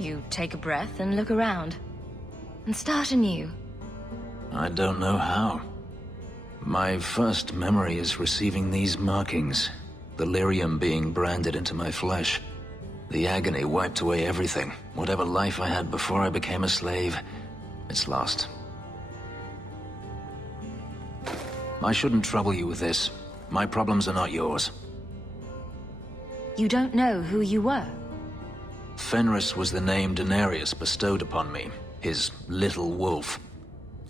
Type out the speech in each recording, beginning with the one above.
You take a breath and look around. And start anew. I don't know how. My first memory is receiving these markings. The lyrium being branded into my flesh. The agony wiped away everything. Whatever life I had before I became a slave, it's lost. I shouldn't trouble you with this. My problems are not yours. You don't know who you were? Fenris was the name Daenerys bestowed upon me, his little wolf.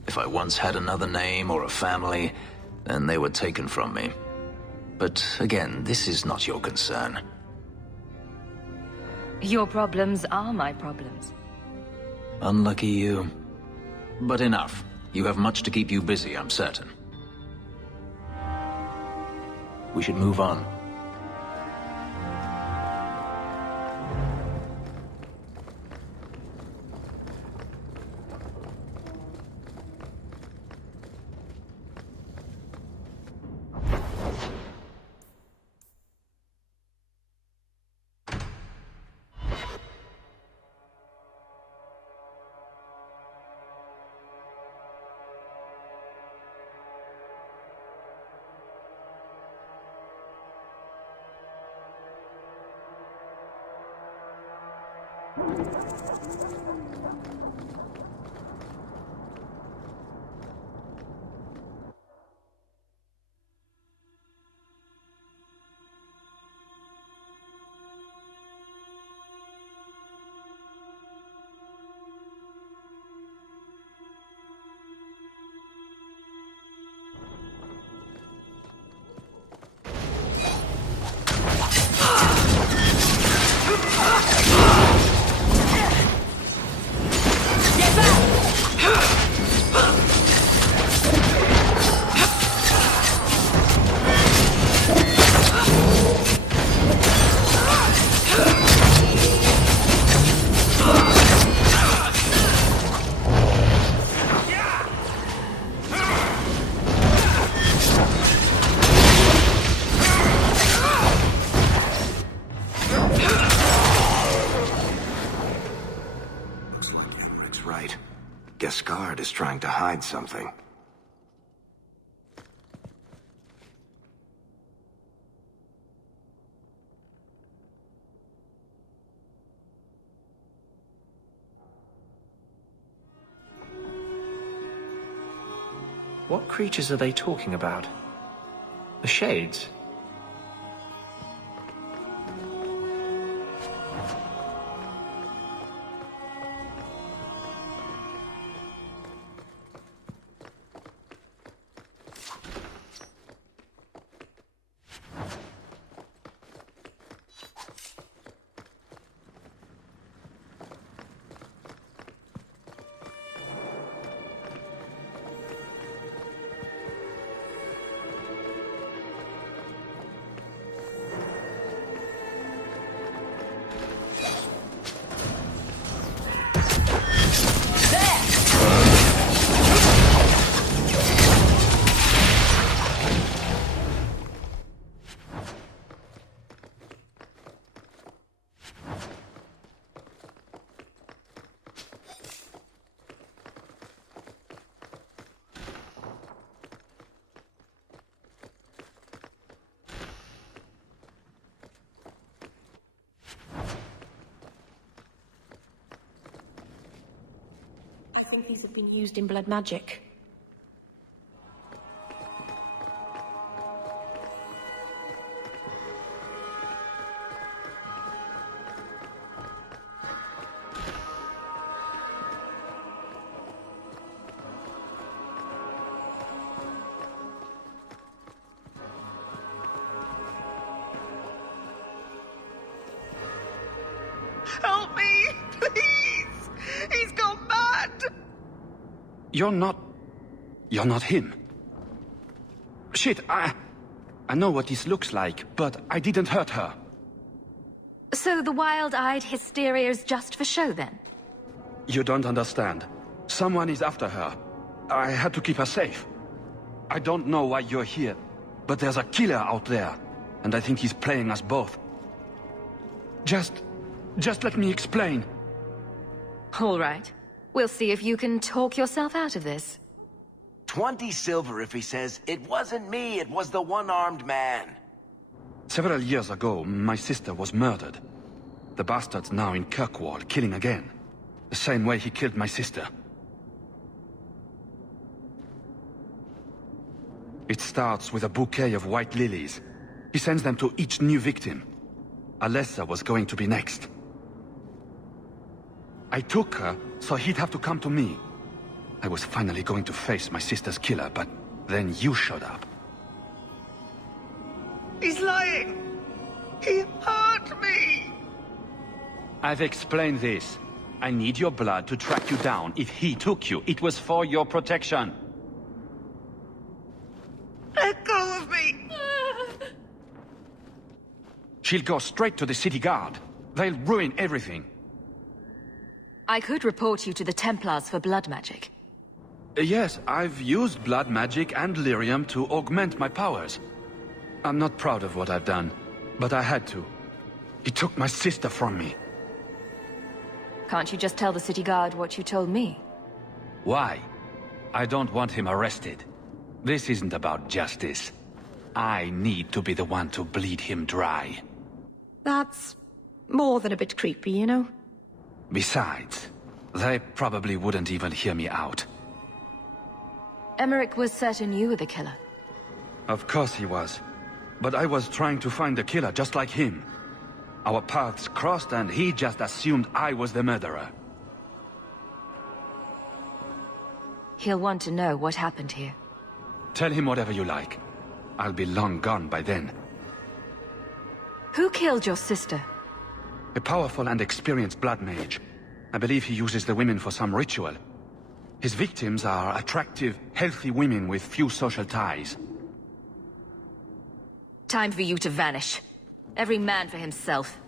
If I once had another name or a family, then they were taken from me. But again, this is not your concern. Your problems are my problems. Unlucky you. But enough. You have much to keep you busy, I'm certain. We should move on. Trying to hide something. What creatures are they talking about? The Shades? I think these have been used in blood magic. Help me! Please! He's gone mad! You're not him. Shit, I know what this looks like, but I didn't hurt her. So the wild-eyed hysteria is just for show, then? You don't understand. Someone is after her. I had to keep her safe. I don't know why you're here, but there's a killer out there, and I think he's playing us both. Just let me explain. All right. We'll see if you can talk yourself out of this. 20 silver if he says, "It wasn't me, it was the one-armed man." Several years ago, my sister was murdered. The bastard's now in Kirkwall, killing again. The same way he killed my sister. It starts with a bouquet of white lilies. He sends them to each new victim. Alessa was going to be next. I took her, so he'd have to come to me. I was finally going to face my sister's killer, but then you showed up. He's lying! He hurt me! I've explained this. I need your blood to track you down. If he took you, it was for your protection. Let go of me! She'll go straight to the city guard. They'll ruin everything. I could report you to the Templars for blood magic. Yes, I've used blood magic and lyrium to augment my powers. I'm not proud of what I've done, but I had to. He took my sister from me. Can't you just tell the city guard what you told me? Why? I don't want him arrested. This isn't about justice. I need to be the one to bleed him dry. That's more than a bit creepy, you know? Besides, they probably wouldn't even hear me out. Emmerich was certain you were the killer. Of course he was. But I was trying to find the killer just like him. Our paths crossed and he just assumed I was the murderer. He'll want to know what happened here. Tell him whatever you like. I'll be long gone by then. Who killed your sister? A powerful and experienced blood mage. I believe he uses the women for some ritual. His victims are attractive, healthy women with few social ties. Time for you to vanish. Every man for himself.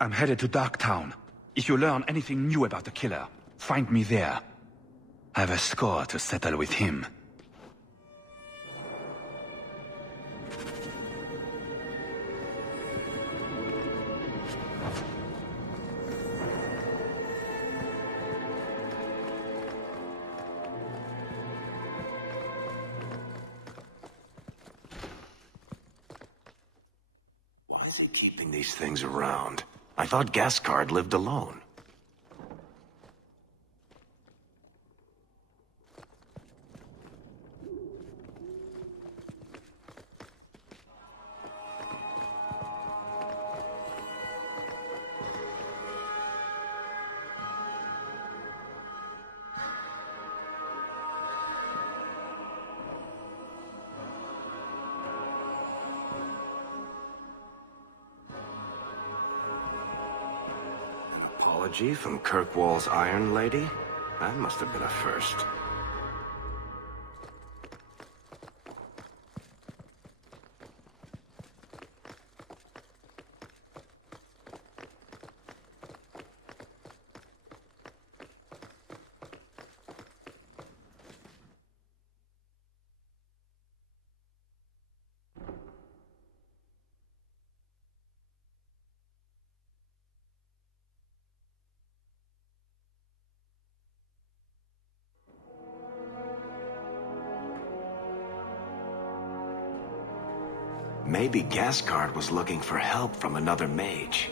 I'm headed to Darktown. If you learn anything new about the killer, find me there. I have a score to settle with him. Why is he keeping these things around? I thought Gascard lived alone. Apology from Kirkwall's Iron Lady? That must have been a first. Maybe Gascard was looking for help from another mage.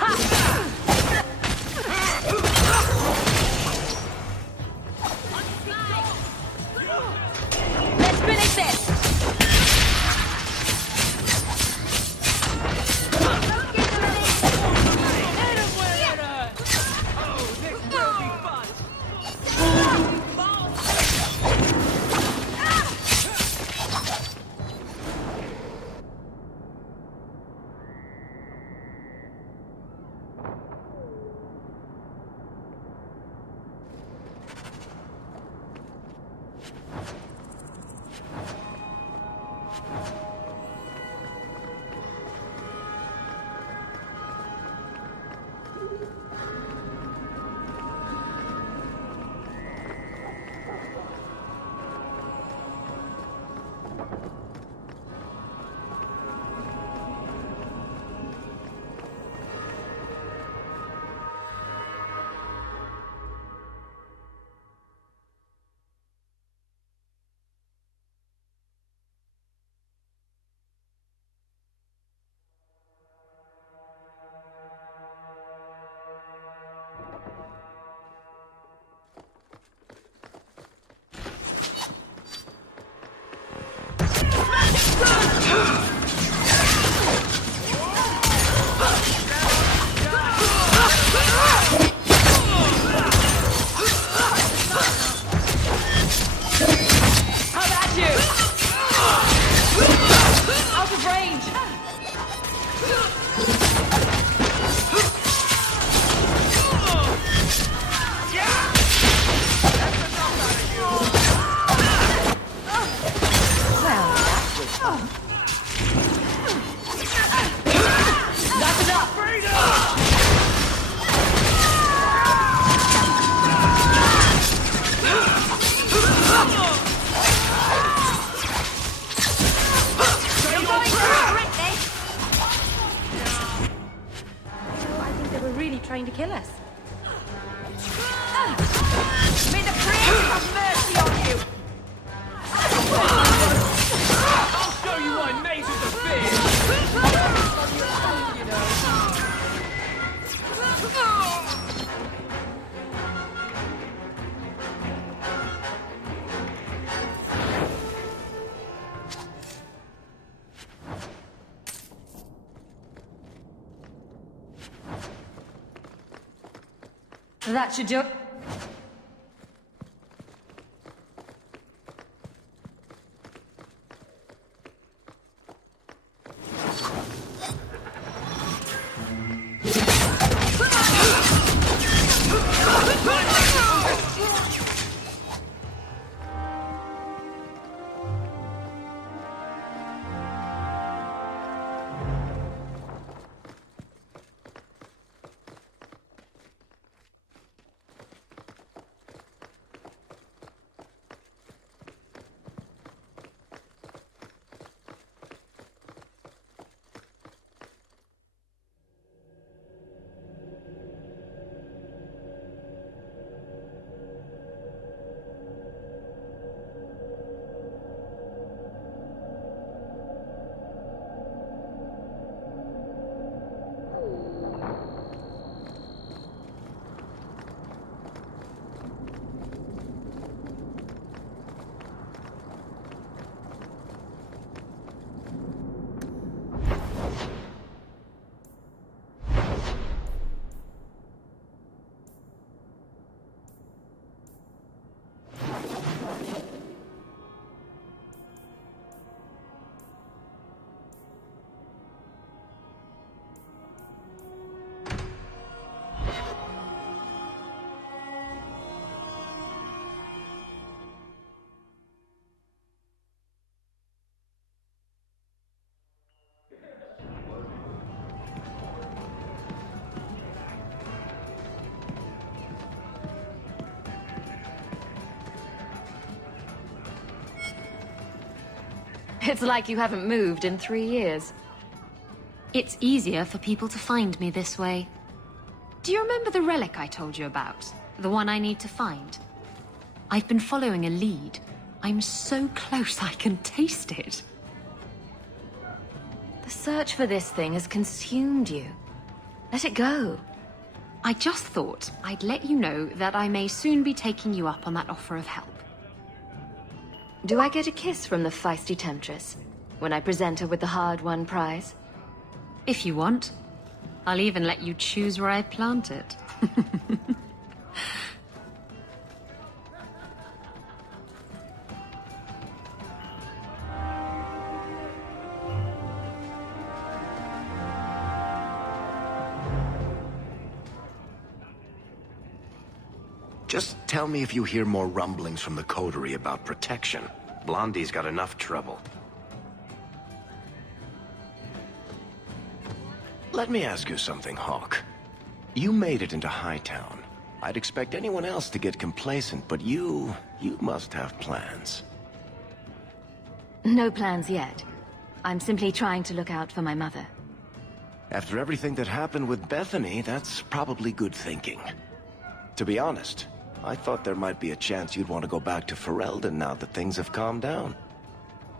Ha! kill us. May the Creator have mercy on you! I'll show you why mazes are big! That should do. It's like you haven't moved in 3 years. It's easier for people to find me this way. Do you remember the relic I told you about? The one I need to find? I've been following a lead. I'm so close I can taste it. The search for this thing has consumed you. Let it go. I just thought I'd let you know that I may soon be taking you up on that offer of help. Do I get a kiss from the feisty temptress when I present her with the hard-won prize? If you want. I'll even let you choose where I plant it. Just tell me if you hear more rumblings from the coterie about protection. Blondie's got enough trouble. Let me ask you something, Hawk. You made it into Hightown. I'd expect anyone else to get complacent, but you must have plans. No plans yet. I'm simply trying to look out for my mother. After everything that happened with Bethany, that's probably good thinking. To be honest, I thought there might be a chance you'd want to go back to Ferelden now that things have calmed down.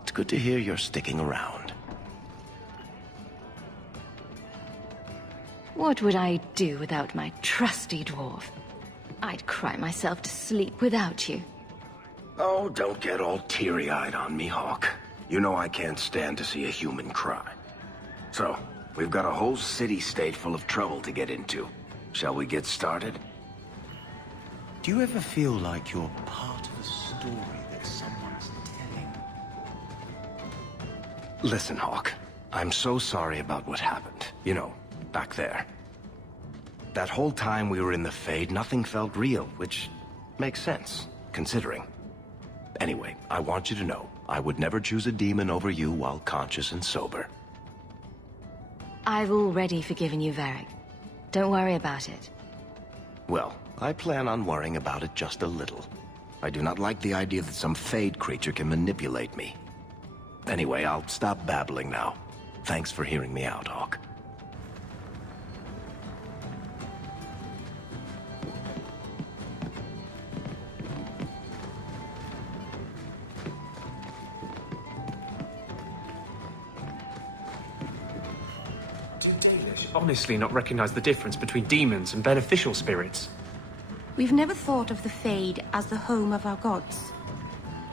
It's good to hear you're sticking around. What would I do without my trusty dwarf? I'd cry myself to sleep without you. Oh, don't get all teary-eyed on me, Hawk. You know I can't stand to see a human cry. So, we've got a whole city-state full of trouble to get into. Shall we get started? Do you ever feel like you're part of a story that someone's telling? Listen, Hawk. I'm so sorry about what happened. You know, back there. That whole time we were in the Fade, nothing felt real, which makes sense, considering. Anyway, I want you to know, I would never choose a demon over you while conscious and sober. I've already forgiven you, Varric. Don't worry about it. Well, I plan on worrying about it just a little. I do not like the idea that some Fade creature can manipulate me. Anyway, I'll stop babbling now. Thanks for hearing me out, Hawk. honestly not recognize the difference between demons and beneficial spirits. We've never thought of the Fade as the home of our gods.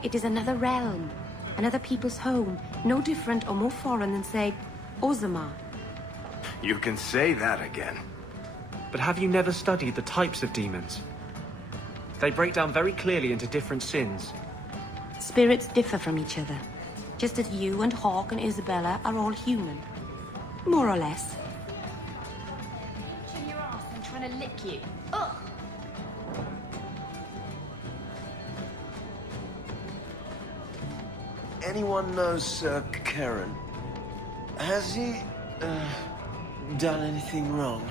It is another realm, another people's home, no different or more foreign than, say, Ozama. You can say that again. But have you never studied the types of demons? They break down very clearly into different sins. Spirits differ from each other, just as you and Hawk and Isabella are all human. More or less. In your ass and trying to lick you. Ugh! Anyone know Sir Karen? Has he, done anything wrong?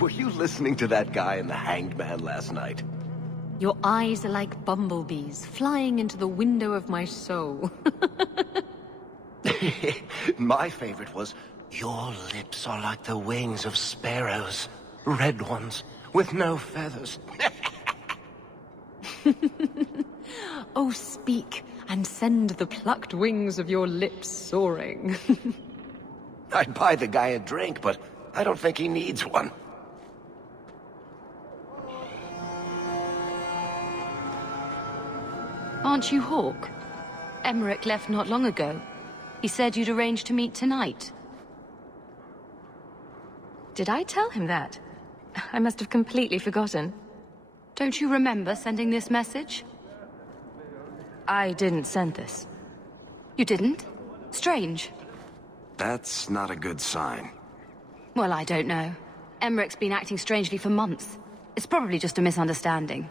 Were you listening to that guy in the Hanged Man last night? Your eyes are like bumblebees flying into the window of my soul. My favorite was, "Your lips are like the wings of sparrows, red ones, with no feathers." Oh, speak, and send the plucked wings of your lips soaring. I'd buy the guy a drink, but I don't think he needs one. Aren't you Hawk? Emmerich left not long ago. He said you'd arranged to meet tonight. Did I tell him that? I must have completely forgotten. Don't you remember sending this message? I didn't send this. You didn't? Strange. That's not a good sign. Well, I don't know. Emmerich's been acting strangely for months. It's probably just a misunderstanding.